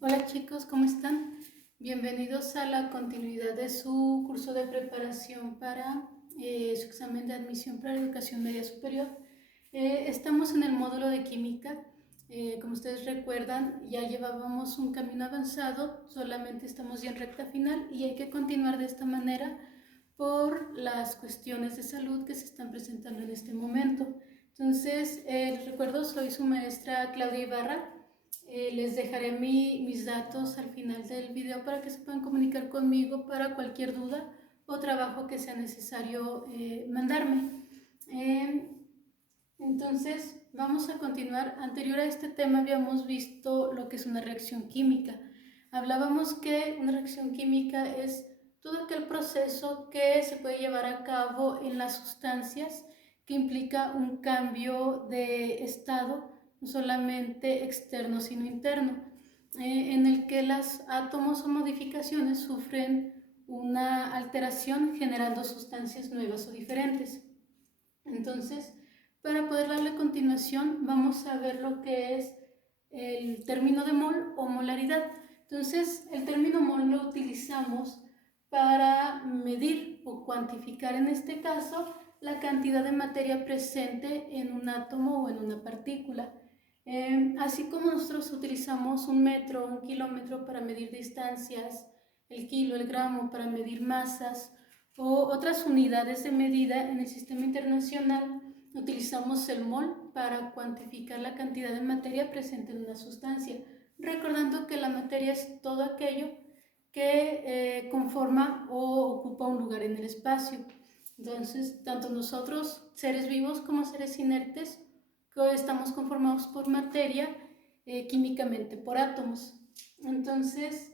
Hola chicos, ¿cómo están? Bienvenidos a la continuidad de su curso de preparación para su examen de admisión para la educación media superior. Estamos en el módulo de química. Como ustedes recuerdan, ya llevábamos un camino avanzado, solamente estamos ya en recta final y hay que continuar de esta manera por las cuestiones de salud que se están presentando en este momento. Entonces, les recuerdo, soy su maestra Claudia Ibarra. Les dejaré mis datos al final del video para que se puedan comunicar conmigo para cualquier duda o trabajo que sea necesario mandarme. Entonces, vamos a continuar. Anterior a este tema habíamos visto lo que es una reacción química. Hablábamos que una reacción química es todo aquel proceso que se puede llevar a cabo en las sustancias que implica un cambio de estado, no solamente externo sino interno, en el que los átomos o modificaciones sufren una alteración generando sustancias nuevas o diferentes. Entonces, para poder darle continuación, vamos a ver lo que es el término de mol o molaridad. Entonces, el término mol lo utilizamos para medir o cuantificar, en este caso, la cantidad de materia presente en un átomo o en una partícula. Así como nosotros utilizamos un metro, un kilómetro para medir distancias, el kilo, el gramo para medir masas, o otras unidades de medida en el sistema internacional, utilizamos el mol para cuantificar la cantidad de materia presente en una sustancia, recordando que la materia es todo aquello que conforma o ocupa un lugar en el espacio. Entonces, tanto nosotros, seres vivos como seres inertes, estamos conformados por materia, químicamente por átomos. Entonces,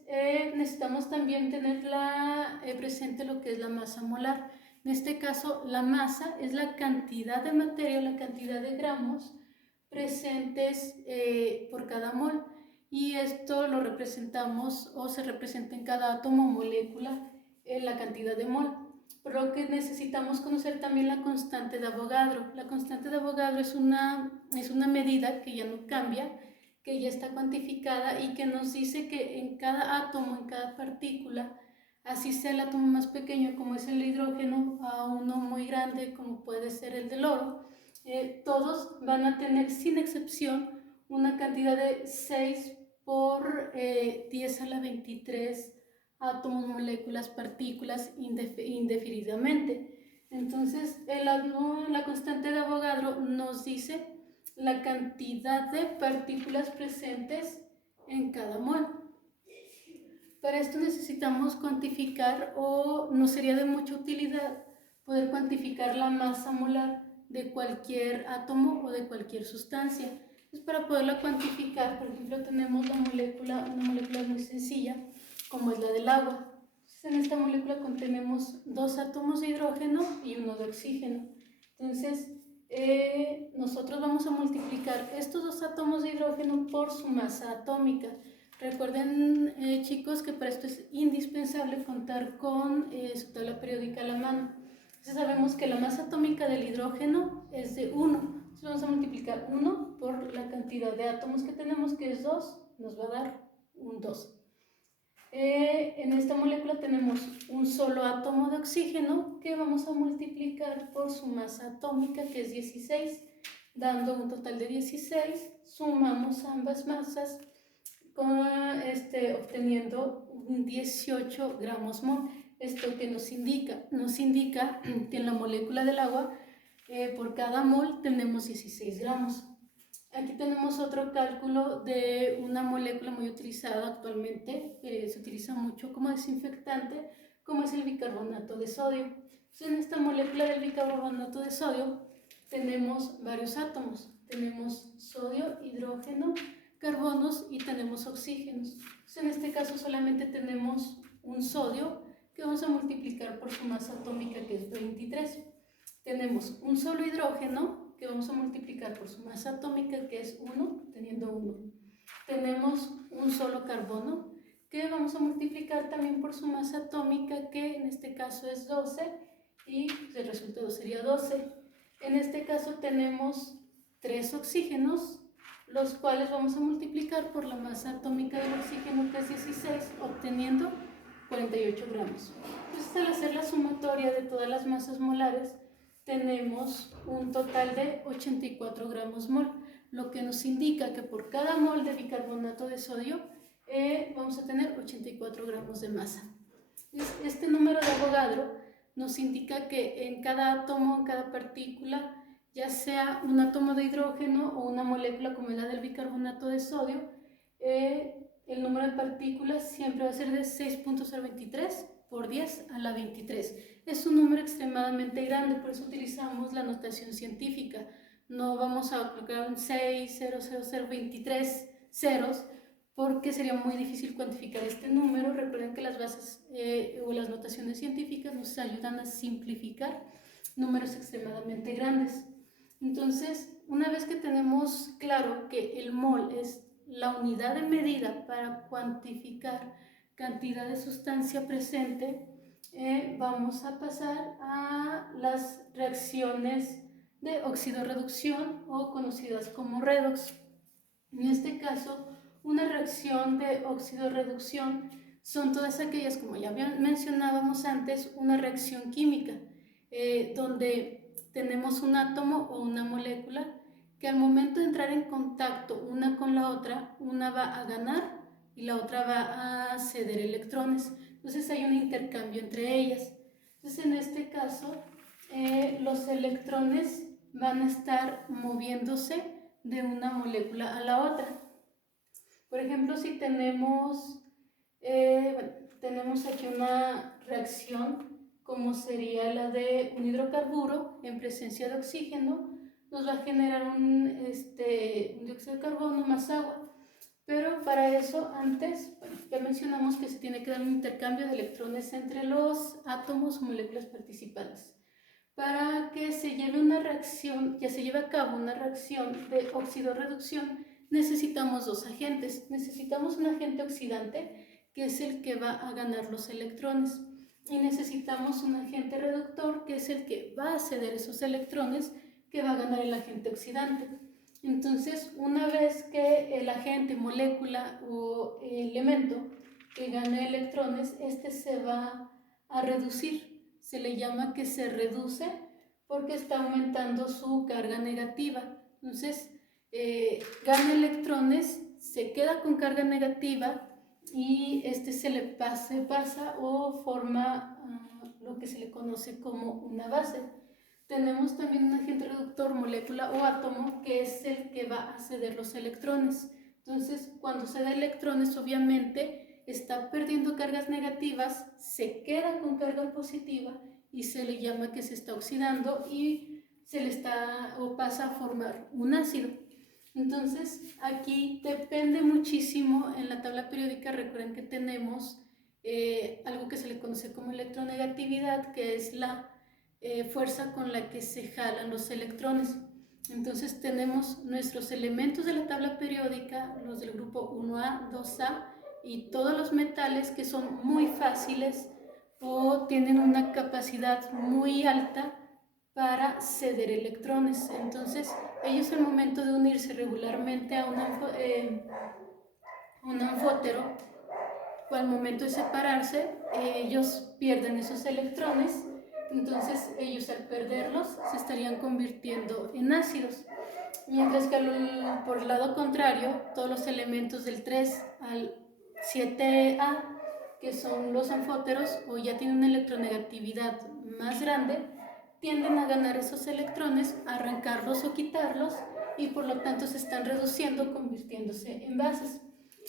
necesitamos también tener presente lo que es la masa molar. En este caso, la masa es la cantidad de materia, la cantidad de gramos presentes por cada mol. Y esto lo representamos o se representa en cada átomo o molécula en la cantidad de mol. Por lo que necesitamos conocer también la constante de Avogadro. La constante de Avogadro es una medida que ya no cambia, que ya está cuantificada y que nos dice que en cada átomo, en cada partícula, así sea el átomo más pequeño como es el hidrógeno, a uno muy grande como puede ser el del oro, todos van a tener sin excepción una cantidad de 6 por 10 a la 23 átomos, moléculas, partículas indefinidamente. Entonces, la constante de Avogadro nos dice la cantidad de partículas presentes en cada mol. Para esto necesitamos cuantificar, o nos sería de mucha utilidad poder cuantificar la masa molar de cualquier átomo o de cualquier sustancia. Entonces, para poderla cuantificar, por ejemplo, tenemos una molécula muy sencilla, como es la del agua. Entonces, en esta molécula contenemos 2 átomos de hidrógeno y 1 de oxígeno. Entonces, nosotros vamos a multiplicar estos 2 átomos de hidrógeno por su masa atómica. Recuerden, chicos, que para esto es indispensable contar con su tabla periódica a la mano. Entonces sabemos que la masa atómica del hidrógeno es de 1. Entonces vamos a multiplicar 1 por la cantidad de átomos que tenemos, que es 2, nos va a dar un 2. En esta molécula tenemos un solo átomo de oxígeno que vamos a multiplicar por su masa atómica, que es 16, dando un total de 16. Sumamos ambas masas obteniendo 18 gramos mol. Esto que nos indica que en la molécula del agua por cada mol tenemos 16 gramos. Aquí tenemos otro cálculo de una molécula muy utilizada actualmente, se utiliza mucho como desinfectante, como es el bicarbonato de sodio. Entonces, en esta molécula del bicarbonato de sodio tenemos varios átomos. Tenemos sodio, hidrógeno, carbonos y tenemos oxígenos. Entonces, en este caso solamente tenemos un sodio que vamos a multiplicar por su masa atómica, que es 23. Tenemos un solo hidrógeno que vamos a multiplicar por su masa atómica, que es 1, teniendo 1. Tenemos un solo carbono que vamos a multiplicar también por su masa atómica, que en este caso es 12, y el resultado sería 12. En este caso tenemos 3 oxígenos, los cuales vamos a multiplicar por la masa atómica del oxígeno, que es 16, obteniendo 48 gramos. Entonces, al hacer la sumatoria de todas las masas molares, tenemos un total de 84 gramos mol, lo que nos indica que por cada mol de bicarbonato de sodio vamos a tener 84 gramos de masa. Este número de Avogadro nos indica que en cada átomo, en cada partícula, ya sea un átomo de hidrógeno o una molécula como la del bicarbonato de sodio, el número de partículas siempre va a ser de 6.023 por 10 a la 23. Es un número extremadamente grande, por eso utilizamos la notación científica. No vamos a colocar un 6,00023 ceros, porque sería muy difícil cuantificar este número. Recuerden que las bases o las notaciones científicas nos ayudan a simplificar números extremadamente grandes. Entonces, una vez que tenemos claro que el mol es la unidad de medida para cuantificar cantidad de sustancia presente, vamos a pasar a las reacciones de oxidorreducción o conocidas como redox. En este caso, una reacción de oxidorreducción son todas aquellas, como ya mencionábamos antes, una reacción química, donde tenemos un átomo o una molécula que al momento de entrar en contacto una con la otra, una va a ganar y la otra va a ceder electrones. Entonces hay un intercambio entre ellas. Entonces en este caso, los electrones van a estar moviéndose de una molécula a la otra. Por ejemplo, si tenemos aquí una reacción como sería la de un hidrocarburo en presencia de oxígeno, nos va a generar un dióxido de carbono más agua. Pero para eso antes, ya mencionamos que se tiene que dar un intercambio de electrones entre los átomos o moléculas participantes. Para que se lleve una reacción, ya se lleve a cabo una reacción de oxidorreducción, necesitamos dos agentes. Necesitamos un agente oxidante, que es el que va a ganar los electrones, y necesitamos un agente reductor, que es el que va a ceder esos electrones, que va a ganar el agente oxidante. Entonces, una vez que el agente, molécula o elemento que gane electrones, este se va a reducir. Se le llama que se reduce porque está aumentando su carga negativa. Entonces, gana electrones, se queda con carga negativa y se le pasa o forma lo que se le conoce como una base. Tenemos también un agente reductor, molécula o átomo, que es el que va a ceder los electrones. Entonces, cuando cede electrones, obviamente está perdiendo cargas negativas, se queda con carga positiva y se le llama que se está oxidando y se le está o pasa a formar un ácido. Entonces, aquí depende muchísimo en la tabla periódica. Recuerden que tenemos algo que se le conoce como electronegatividad, que es la fuerza con la que se jalan los electrones. Entonces tenemos nuestros elementos de la tabla periódica, los del grupo 1A, 2A y todos los metales que son muy fáciles o tienen una capacidad muy alta para ceder electrones. Entonces ellos al momento de unirse regularmente a un anfótero o al momento de separarse, ellos pierden esos electrones. Entonces ellos al perderlos se estarían convirtiendo en ácidos, mientras que por el lado contrario, todos los elementos del 3 al 7A, que son los anfóteros, o ya tienen una electronegatividad más grande, tienden a ganar esos electrones, a arrancarlos o quitarlos, y por lo tanto se están reduciendo, convirtiéndose en bases.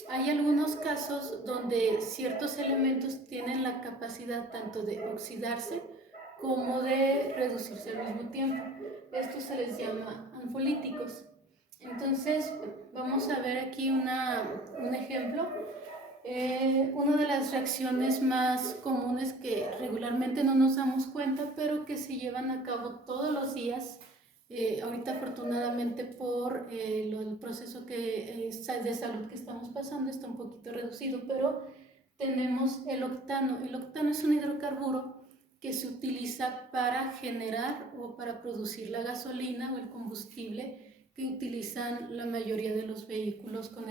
Hay algunos casos donde ciertos elementos tienen la capacidad tanto de oxidarse como de reducirse al mismo tiempo. Estos se les llama anfolíticos. Entonces, vamos a ver aquí un ejemplo. Una de las reacciones más comunes que regularmente no nos damos cuenta, pero que se llevan a cabo todos los días. Ahorita afortunadamente por el proceso de salud que estamos pasando está un poquito reducido, pero tenemos el octano. El octano es un hidrocarburo que se utiliza para generar o para producir la gasolina o el combustible que utilizan la mayoría de los vehículos con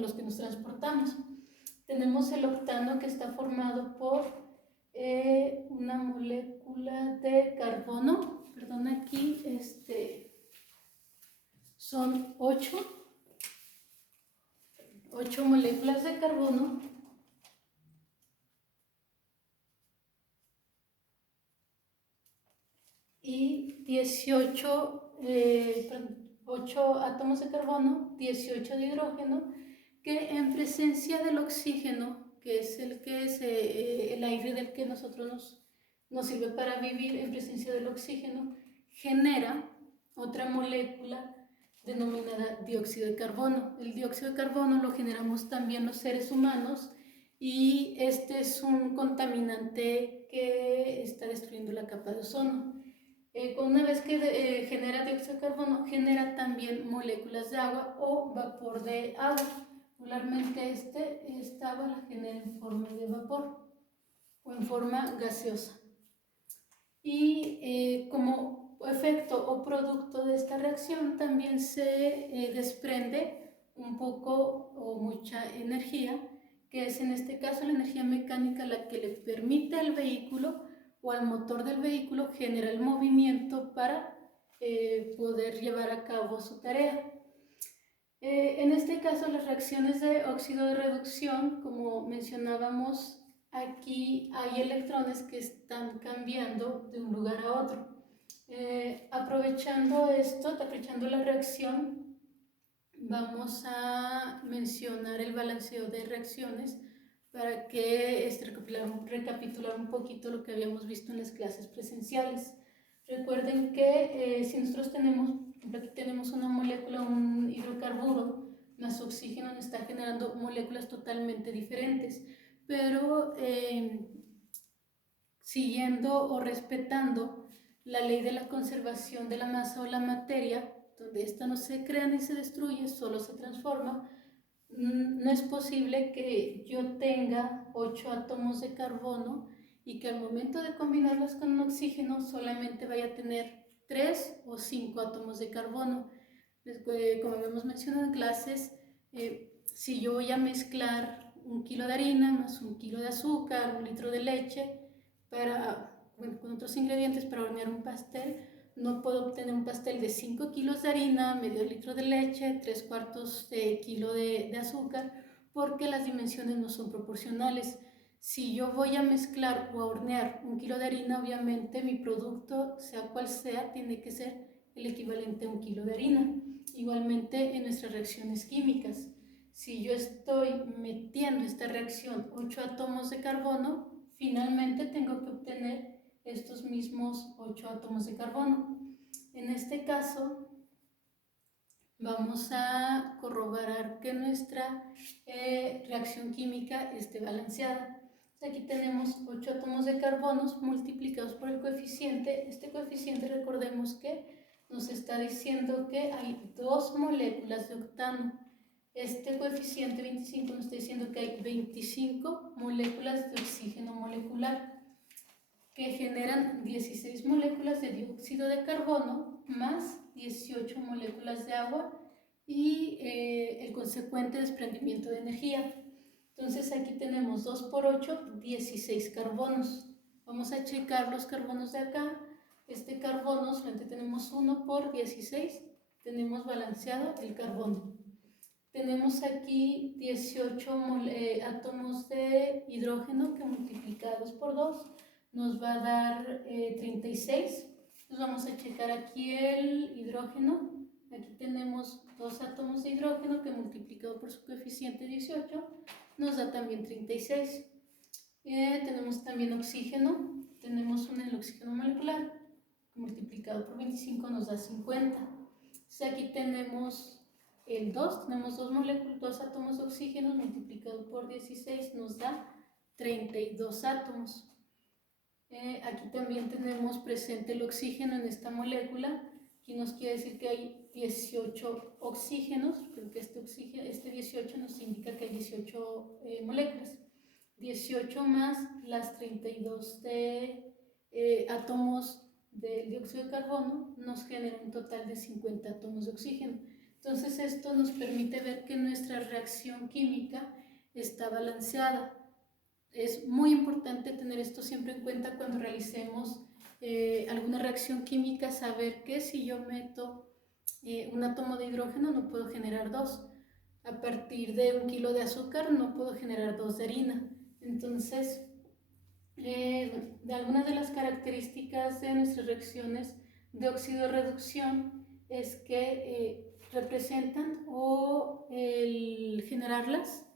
los que nos transportamos. Tenemos el octano, que está formado por una molécula de carbono, perdón, aquí son 8 moléculas de carbono y 8 átomos de carbono, 18 de hidrógeno, que en presencia del oxígeno, que es el aire del que nosotros nos sirve para vivir, en presencia del oxígeno, genera otra molécula denominada dióxido de carbono. El dióxido de carbono lo generamos también los seres humanos y este es un contaminante que está destruyendo la capa de ozono. Una vez que genera dióxido de carbono, genera también moléculas de agua o vapor de agua. Regularmente esta agua la genera en forma de vapor o en forma gaseosa. Y como efecto o producto de esta reacción también se desprende un poco o mucha energía, que es en este caso la energía mecánica la que le permite al vehículo o al motor del vehículo generar el movimiento para poder llevar a cabo su tarea. En este caso, las reacciones de óxido de reducción, como mencionábamos, aquí hay electrones que están cambiando de un lugar a otro. Aprovechando la reacción, vamos a mencionar el balanceo de reacciones para que recapitular un poquito lo que habíamos visto en las clases presenciales. Recuerden que si nosotros aquí tenemos una molécula, un hidrocarburo, más oxígeno, nos está generando moléculas totalmente diferentes, pero siguiendo o respetando la ley de la conservación de la masa o la materia, donde esta no se crea ni se destruye, solo se transforma, no es posible que yo tenga 8 átomos de carbono y que al momento de combinarlos con un oxígeno solamente vaya a tener 3 o 5 átomos de carbono. Como habíamos mencionado en clases, si yo voy a mezclar 1 kilo de harina más 1 kilo de azúcar, 1 litro de leche, con otros ingredientes para hornear un pastel, no puedo obtener un pastel de 5 kilos de harina, medio litro de leche, 3/4 de kilo de azúcar, porque las dimensiones no son proporcionales. Si yo voy a mezclar o a hornear 1 kilo de harina, obviamente mi producto, sea cual sea, tiene que ser el equivalente a 1 kilo de harina. Igualmente en nuestras reacciones químicas, si yo estoy metiendo esta reacción 8 átomos de carbono, finalmente tengo que obtener estos mismos 8 átomos de carbono. En este caso, vamos a corroborar que nuestra reacción química esté balanceada. Aquí tenemos 8 átomos de carbono multiplicados por el coeficiente. Este coeficiente, recordemos que nos está diciendo que hay 2 moléculas de octano. Este coeficiente 25 nos está diciendo que hay 25 moléculas de oxígeno molecular, que generan 16 moléculas de dióxido de carbono más 18 moléculas de agua y el consecuente desprendimiento de energía. Entonces aquí tenemos 2 por 8, 16 carbonos. Vamos a checar los carbonos de acá. Este carbono solamente tenemos 1 por 16, tenemos balanceado el carbono. Tenemos aquí 18 átomos de hidrógeno que multiplicados por 2 nos va a dar 36. Entonces vamos a checar aquí el hidrógeno. Aquí tenemos 2 átomos de hidrógeno que multiplicado por su coeficiente 18 nos da también 36. Tenemos también oxígeno. Tenemos el oxígeno molecular multiplicado por 25 nos da 50. Entonces aquí tenemos el 2, tenemos 2 moléculas, 2 átomos de oxígeno multiplicado por 16 nos da 32 átomos. Aquí también tenemos presente el oxígeno en esta molécula. Aquí nos quiere decir que hay 18 oxígenos, porque este 18 nos indica que hay 18 moléculas. 18 más las 32 de átomos del dióxido de carbono nos genera un total de 50 átomos de oxígeno. Entonces esto nos permite ver que nuestra reacción química está balanceada. Es muy importante tener esto siempre en cuenta cuando realicemos alguna reacción química, saber que si yo meto un átomo de hidrógeno no puedo generar dos. A partir de 1 kilo de azúcar no puedo generar 2 de harina. Entonces, de algunas de las características de nuestras reacciones de oxidorreducción es que representan o el generarlas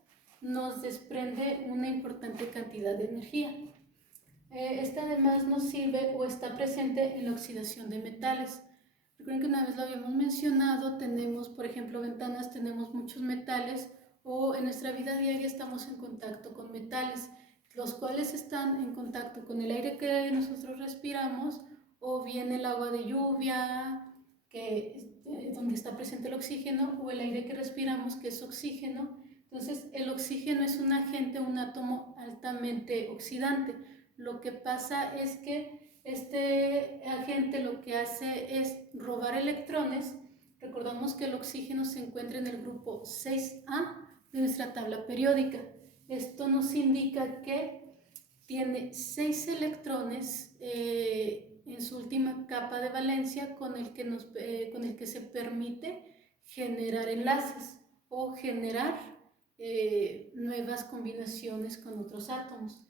nos desprende una importante cantidad de energía. Esta además nos sirve o está presente en la oxidación de metales. Recuerden que una vez lo habíamos mencionado, tenemos, por ejemplo, ventanas, tenemos muchos metales o en nuestra vida diaria estamos en contacto con metales, los cuales están en contacto con el aire que nosotros respiramos o bien el agua de lluvia, donde está presente el oxígeno, o el aire que respiramos, que es oxígeno. Entonces, el oxígeno es un agente, un átomo altamente oxidante. Lo que pasa es que este agente lo que hace es robar electrones. Recordamos que el oxígeno se encuentra en el grupo 6A de nuestra tabla periódica. Esto nos indica que tiene 6 electrones en su última capa de valencia con el que se permite generar enlaces o generar nuevas combinaciones con otros átomos.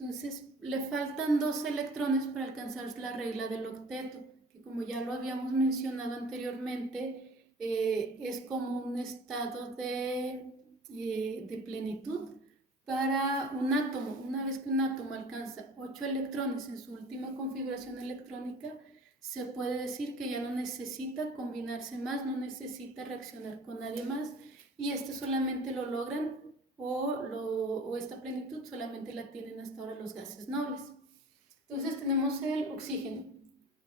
Entonces le faltan 2 electrones para alcanzar la regla del octeto, que como ya lo habíamos mencionado anteriormente, es como un estado de plenitud para un átomo. Una vez que un átomo alcanza 8 electrones en su última configuración electrónica, se puede decir que ya no necesita combinarse más, no necesita reaccionar con nadie más, y esto solamente lo logran o esta plenitud solamente la tienen hasta ahora los gases nobles. Entonces tenemos el oxígeno,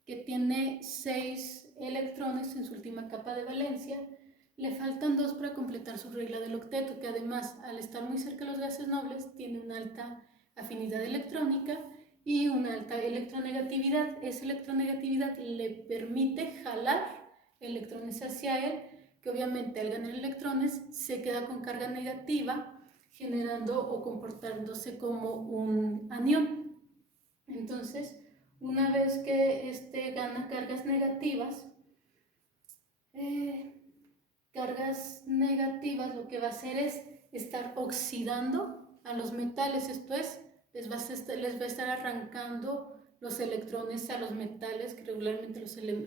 que tiene 6 electrones en su última capa de valencia. Le faltan 2 para completar su regla del octeto, que además, al estar muy cerca de los gases nobles, tiene una alta afinidad electrónica y una alta electronegatividad. Esa electronegatividad le permite jalar electrones hacia él, que obviamente al ganar electrones se queda con carga negativa, generando o comportándose como un anión. Entonces, una vez que gana cargas negativas, lo que va a hacer es estar oxidando a los metales, esto es, les va a estar arrancando los electrones a los metales, que regularmente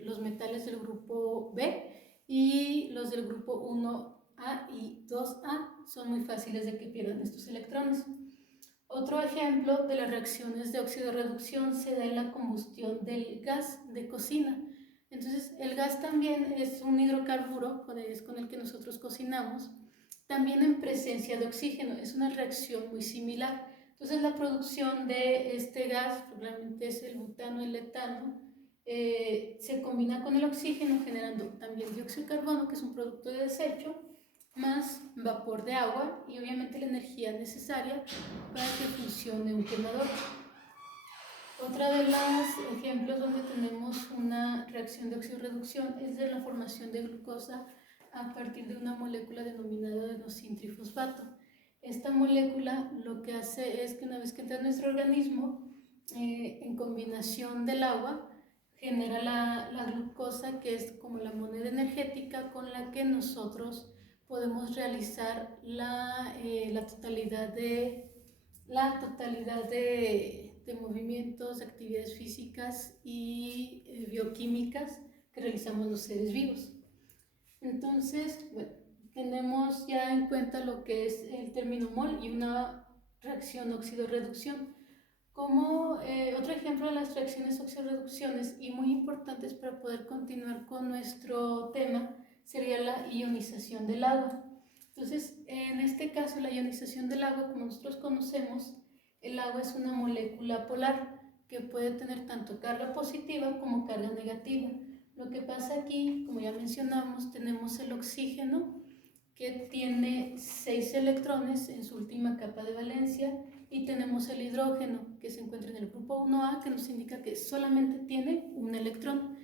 los metales del grupo B y los del grupo 1A y 2A son muy fáciles de que pierdan estos electrones. Otro ejemplo de las reacciones de oxidorreducción se da en la combustión del gas de cocina. Entonces, el gas también es un hidrocarburo, es con el que nosotros cocinamos, también en presencia de oxígeno. Es una reacción muy similar. Entonces, la producción de este gas, probablemente es el butano, el etano, se combina con el oxígeno generando también dióxido de carbono, que es un producto de desecho, más vapor de agua y obviamente la energía necesaria para que funcione un quemador. Otra de los ejemplos donde tenemos una reacción de oxidorreducción es de la formación de glucosa a partir de una molécula denominada adenosintrifosfato. Esta molécula lo que hace es que una vez que entra en nuestro organismo, en combinación del agua, genera la glucosa, que es como la moneda energética con la que nosotros podemos realizar la totalidad de movimientos, de actividades físicas y bioquímicas que realizamos los seres vivos. Entonces, bueno, tenemos ya en cuenta lo que es el término mol y una reacción oxidorreducción. Como otro ejemplo de las reacciones oxidorreducciones y muy importantes para poder continuar con nuestro tema sería la ionización del agua. Entonces, en este caso, la ionización del agua, como nosotros conocemos, el agua es una molécula polar que puede tener tanto carga positiva como carga negativa. Lo que pasa aquí, como ya mencionamos, tenemos el oxígeno, que tiene 6 electrones en su última capa de valencia, y tenemos el hidrógeno que se encuentra en el grupo 1A, que nos indica que solamente tiene un electrón.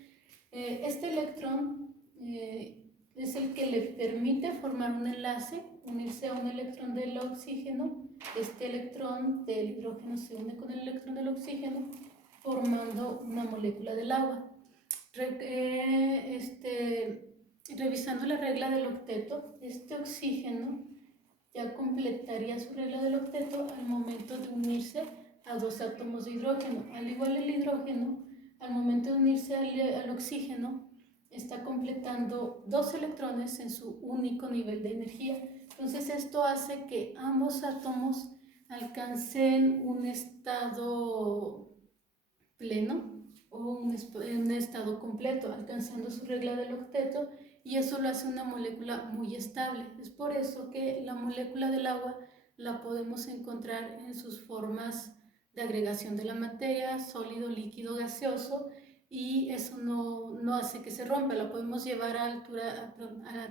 Este electrón es el que le permite formar un enlace, unirse a un electrón del oxígeno. Este electrón del hidrógeno se une con el electrón del oxígeno, formando una molécula del agua. Revisando la regla del octeto, este oxígeno ya completaría su regla del octeto al momento de unirse a dos átomos de hidrógeno. Al igual el hidrógeno, al momento de unirse al oxígeno, está completando dos electrones en su único nivel de energía. Entonces esto hace que ambos átomos alcancen un estado pleno o un estado completo, alcanzando su regla del octeto, y eso lo hace una molécula muy estable. Es por eso que la molécula del agua la podemos encontrar en sus formas de agregación de la materia, sólido, líquido, gaseoso, y eso no hace que se rompa. La podemos llevar a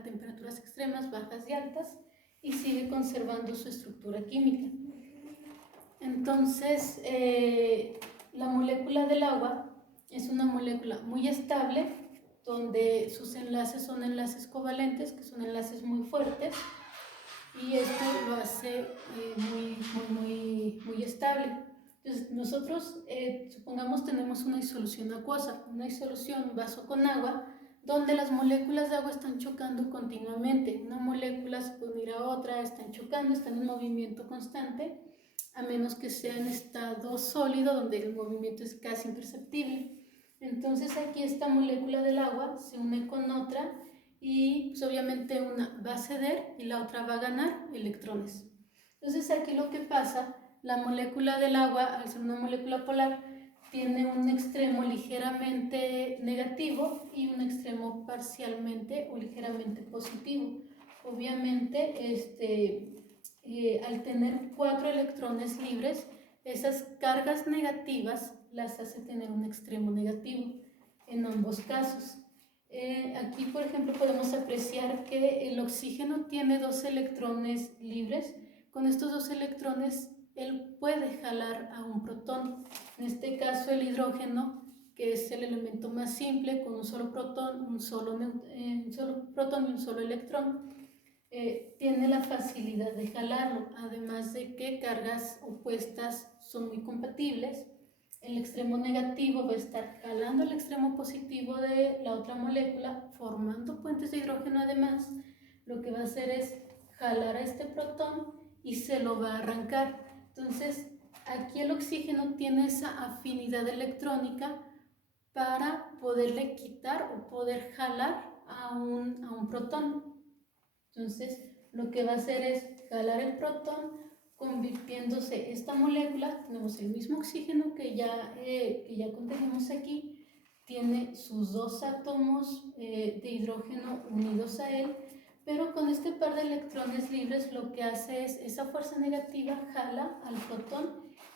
temperaturas extremas, bajas y altas, y sigue conservando su estructura química. Entonces, la molécula del agua es una molécula muy estable, donde sus enlaces son enlaces covalentes, que son enlaces muy fuertes, y esto lo hace muy estable. Entonces, nosotros, supongamos, tenemos una disolución acuosa, una disolución, un vaso con agua, donde las moléculas de agua están chocando continuamente. Una molécula se puede unir a otra, están chocando, están en movimiento constante, a menos que sea en estado sólido, donde el movimiento es casi imperceptible. Entonces aquí esta molécula del agua se une con otra, y pues obviamente una va a ceder y la otra va a ganar electrones. Entonces aquí lo que pasa, la molécula del agua, al ser una molécula polar, tiene un extremo ligeramente negativo y un extremo parcialmente o ligeramente positivo. Obviamente, al tener 4 electrones libres, esas cargas negativas las hace tener un extremo negativo en ambos casos. Aquí, por ejemplo, podemos apreciar que el oxígeno tiene 2 electrones libres. Con estos 2 electrones, él puede jalar a un protón. En este caso, el hidrógeno, que es el elemento más simple, con un solo protón, un solo protón y un solo electrón, tiene la facilidad de jalarlo, además de que cargas opuestas son muy compatibles. El extremo negativo va a estar jalando el extremo positivo de la otra molécula, formando puentes de hidrógeno. Además, lo que va a hacer es jalar a este protón y se lo va a arrancar. Entonces, aquí el oxígeno tiene esa afinidad electrónica para poderle quitar o poder jalar a un protón. Entonces, lo que va a hacer es jalar el protón, convirtiéndose esta molécula. Tenemos el mismo oxígeno que ya contenemos aquí, tiene sus 2 átomos de hidrógeno unidos a él, pero con este par de electrones libres lo que hace es, esa fuerza negativa jala al protón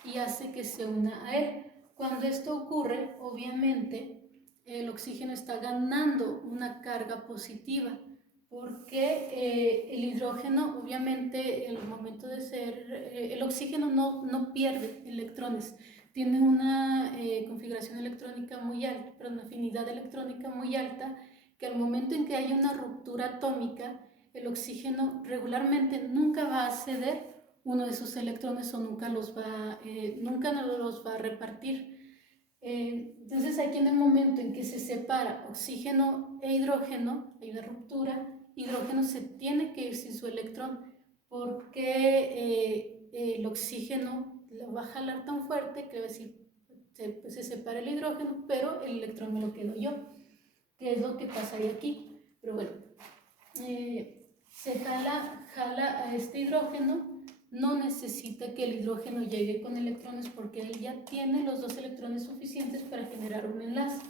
y hace que se una a él. Cuando esto ocurre, obviamente, el oxígeno está ganando una carga positiva, porque el hidrógeno, obviamente, en el momento de ser, el oxígeno no pierde electrones, tiene una configuración electrónica muy alta, pero una afinidad electrónica muy alta, que al momento en que haya una ruptura atómica, el oxígeno regularmente nunca va a ceder uno de sus electrones o nunca los va a repartir. Entonces aquí, en el momento en que se separa oxígeno e hidrógeno, hay una ruptura, hidrógeno se tiene que ir sin su electrón, porque el oxígeno lo va a jalar tan fuerte que va a decir, se separa el hidrógeno, pero el electrón me lo quedo yo, que es lo que pasaría aquí. Pero bueno, se jala a este hidrógeno. No necesita que el hidrógeno llegue con electrones, porque él ya tiene los 2 electrones suficientes para generar un enlace,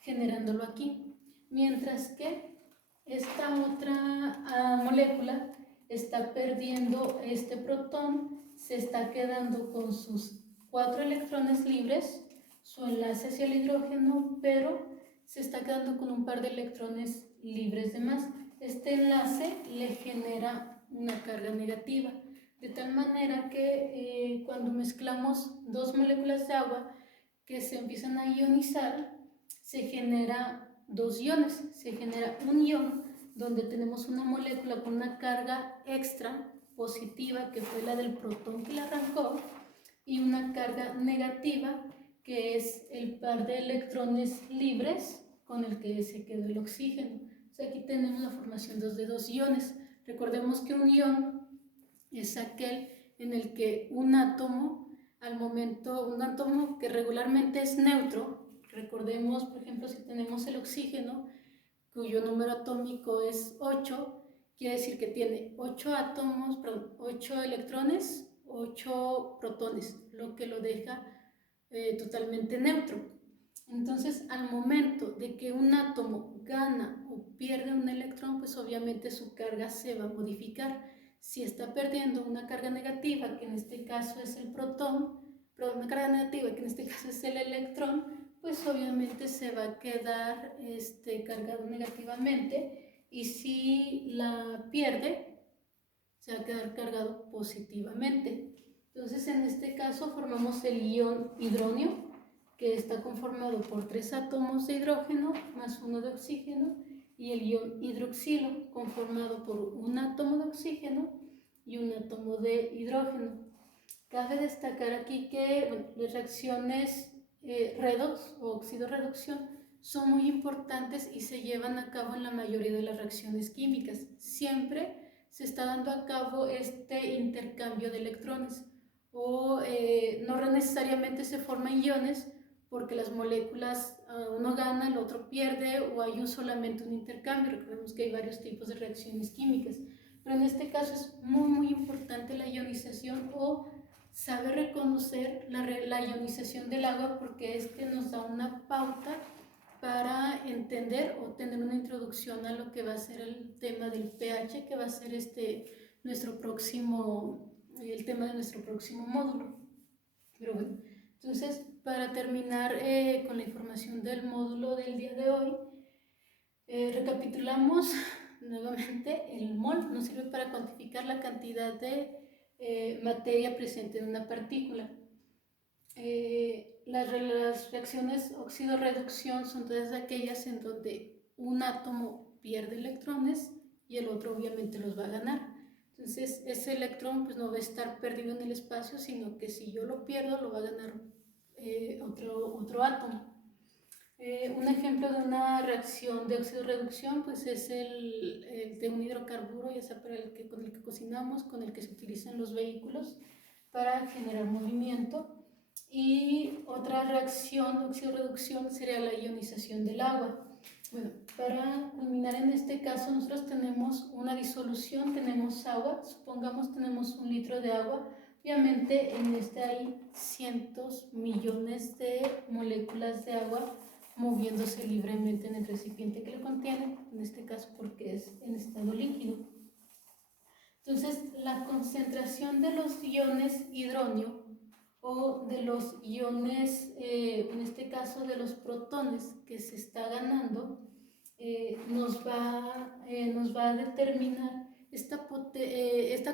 generándolo aquí. Mientras que esta otra molécula está perdiendo este protón, se está quedando con sus 4 electrones libres, su enlace hacia el hidrógeno, pero se está quedando con un par de electrones libres de más. Este enlace le genera una carga negativa. de tal manera que cuando mezclamos dos moléculas de agua que se empiezan a ionizar, se genera dos iones, se genera un ion donde tenemos una molécula con una carga extra positiva, que fue la del protón que la arrancó, y una carga negativa, que es el par de electrones libres con el que se quedó el oxígeno. O sea, aquí tenemos la formación de dos iones. Recordemos que un ion es aquel en el que un átomo, un átomo que regularmente es neutro, recordemos, por ejemplo, si tenemos el oxígeno, cuyo número atómico es 8, quiere decir que tiene 8 átomos, perdón, 8 electrones, 8 protones, lo que lo deja totalmente neutro. Entonces, al momento de que un átomo gana o pierde un electrón, pues obviamente su carga se va a modificar. Si está perdiendo una carga negativa, que en este caso es el protón, pero una carga negativa, que en este caso es el electrón, pues obviamente se va a quedar cargado negativamente, y si la pierde, se va a quedar cargado positivamente. Entonces, en este caso formamos el ion hidronio, que está conformado por 3 átomos de hidrógeno más 1 de oxígeno, y el ion hidroxilo, conformado por un átomo de oxígeno y un átomo de hidrógeno. Cabe destacar aquí que las reacciones redox o oxidorreducción son muy importantes y se llevan a cabo en la mayoría de las reacciones químicas. Siempre se está dando a cabo este intercambio de electrones, o no necesariamente se forman iones, porque las moléculas, uno gana, el otro pierde, o hay solamente un intercambio. Recordemos que hay varios tipos de reacciones químicas, pero en este caso es muy importante la ionización, o saber reconocer la ionización del agua, porque nos da una pauta para entender o tener una introducción a lo que va a ser el tema del pH, que va a ser el tema de nuestro próximo módulo. Pero bueno, entonces, para terminar con la información del módulo del día de hoy, recapitulamos nuevamente. El mol nos sirve para cuantificar la cantidad de materia presente en una partícula. Las reacciones oxidorreducción son todas aquellas en donde un átomo pierde electrones y el otro obviamente los va a ganar. Entonces, ese electrón pues no va a estar perdido en el espacio, sino que si yo lo pierdo, lo va a ganar otro átomo. Un ejemplo de una reacción de oxidorreducción pues es el de un hidrocarburo, ya sea con el que cocinamos, con el que se utilizan los vehículos para generar movimiento. Y otra reacción de oxidorreducción sería la ionización del agua. Bueno, para culminar en este caso, nosotros tenemos una disolución, tenemos agua, supongamos tenemos 1 litro de agua. Obviamente en hay cientos, millones de moléculas de agua moviéndose libremente en el recipiente que lo contiene, en este caso porque es en estado líquido. Entonces, la concentración de los iones hidronio, o de los iones, en este caso de los protones que se está ganando, nos va a determinar, esta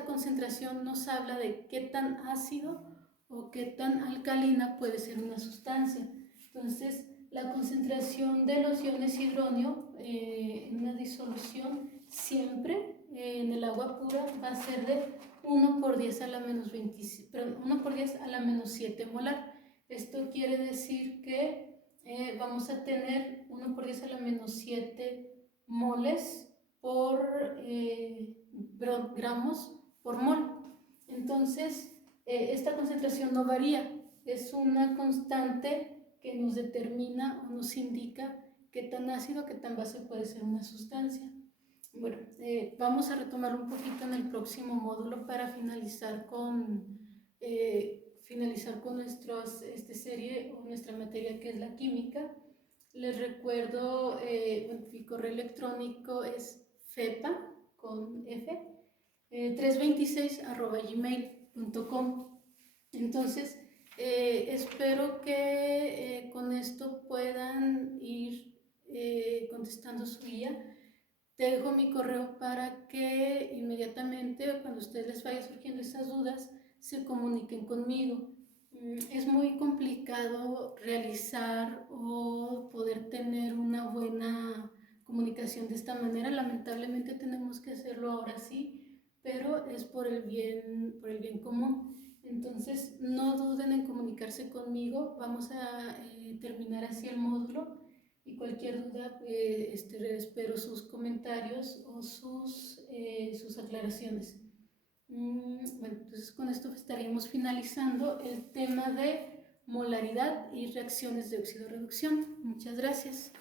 concentración nos habla de qué tan ácido o qué tan alcalina puede ser una sustancia. Entonces, la concentración de los iones hidronio en una disolución siempre en el agua pura va a ser de 1 por 10 a la menos 1 por 10 a la menos 7 molar. Esto quiere decir que vamos a tener 1 por 10 a la menos 7 moles gramos por mol. Entonces, esta concentración no varía, es una constante que nos determina o nos indica qué tan ácido, qué tan base puede ser una sustancia. Bueno, vamos a retomar un poquito en el próximo módulo para finalizar con nuestra serie o nuestra materia, que es la química. Les recuerdo, mi correo electrónico es fepa con f 326@gmail.com. Entonces, espero que con esto puedan ir contestando su guía. Te dejo mi correo para que inmediatamente, cuando a ustedes les vaya surgiendo estas dudas, se comuniquen conmigo. Es muy complicado realizar o poder tener una buena comunicación de esta manera. Lamentablemente tenemos que hacerlo ahora sí, pero es por el bien común. Entonces, no duden en comunicarse conmigo. Vamos a terminar así el módulo y cualquier duda, espero sus comentarios o sus aclaraciones. Bueno, entonces con esto estaríamos finalizando el tema de molaridad y reacciones de oxidorreducción. Muchas gracias.